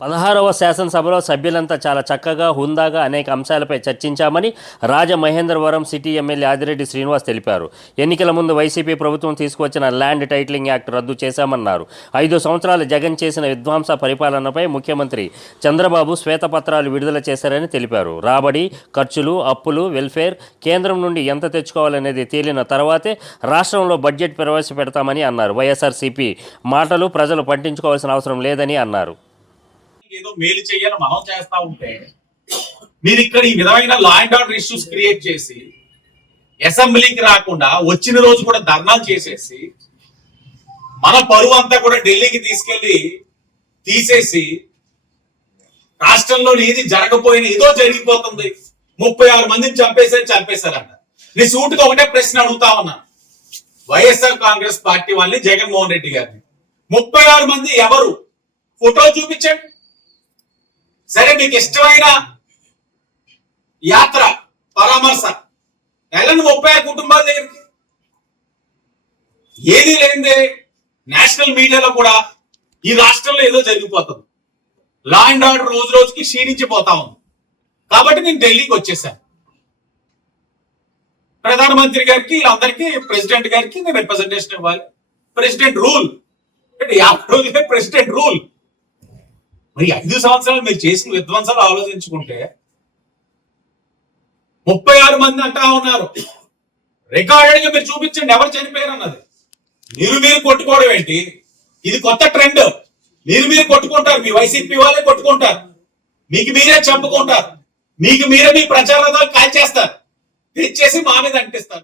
పదహారవ శాసనసభలో సభ్యులంతా చాలా చక్కగా హుందాగా అనేక అంశాలపై చర్చించామని రాజమహేంద్రవరం సిటీ ఎమ్మెల్యే ఆదిరెడ్డి శ్రీనివాస్ తెలిపారు. ఎన్నికల ముందు వైసీపీ ప్రభుత్వం తీసుకువచ్చిన ల్యాండ్ టైటిలింగ్ యాక్ట్ రద్దు చేశామన్నారు. ఐదు సంవత్సరాలు జగన్ చేసిన విధ్వంస పరిపాలనపై ముఖ్యమంత్రి చంద్రబాబు శ్వేతపత్రాలు విడుదల చేశారని తెలిపారు. రాబడి ఖర్చులు అప్పులు వెల్ఫేర్ కేంద్రం నుండి ఎంత తెచ్చుకోవాలనేది తేలిన తర్వాతే రాష్ట్రంలో బడ్జెట్ ప్రవేశపెడతామని అన్నారు. వైఎస్ఆర్సీపీ మాటలు ప్రజలు పట్టించుకోవాల్సిన అవసరం లేదని అన్నారు. ఏదో మేలు చేయాలని మనం చేస్తా ఉంటే మీరు ఇక్కడ ఈ విధమైన law and order issues create చేసి అసెంబ్లీకి రాకుండా వచ్చిన రోజు కూడా ధర్నాలు చేసేసి మన పరువు అంతా కూడా ఢిల్లీకి తీసుకెళ్ళి తీసేసి రాష్ట్రంలో ఏది జరగపోయిన ఏదో జరిగిపోతుంది. ముప్పై ఆరు మందిని చంపేశారు చంపేశారంట నీ సూటుగా ఒకటే ప్రశ్న అడుగుతా ఉన్నా. వైఎస్ఆర్ కాంగ్రెస్ పార్టీ వాళ్ళని జగన్మోహన్ రెడ్డి గారిని. ముప్పై ఆరు మంది ఎవరు? ఫోటో చూపించండి. సరే మీకు ఇష్టమైన యాత్ర పరామర్శ. వెళ్ళండి ముప్పై కుటుంబాల దగ్గరికి? ఏది లేనిదే నేషనల్ మీడియాలో కూడా ఈ రాష్ట్రంలో ఏదో జరిగిపోతుంది. లా అండ్ ఆర్డర్ రోజు రోజుకి క్షీణించిపోతా ఉంది. కాబట్టి నేను ఢిల్లీకి వచ్చేసాను. ప్రధానమంత్రి గారికి వీళ్ళందరికీ ప్రెసిడెంట్ గారికి నేను రిప్రజెంటేషన్ ఇవ్వాలి. ప్రెసిడెంట్ రూల్ యాభై రోజులే ప్రెసిడెంట్ రూల్ మరి ఐదు సంవత్సరాలు మీరు చేసిన విధ్వంసాలు ఆలోచించుకుంటే ముప్పై ఆరు మంది అంటా ఉన్నారు. రికార్డెడ్గా మీరు చూపించండి ఎవరు చనిపోయారు అన్నది. మీరు మీరు కొట్టుకోవడం ఏంటి? ఇది కొత్త ట్రెండ్. మీరు మీరు కొట్టుకుంటారు మీ వైసీపీ వాళ్ళే కొట్టుకుంటారు. మీకు మీరే చంపుకుంటారు. మీకు మీరే మీ ప్రచారాలు కాల్చేస్తారు. తెచ్చేసి మా మీద అంటిస్తారు.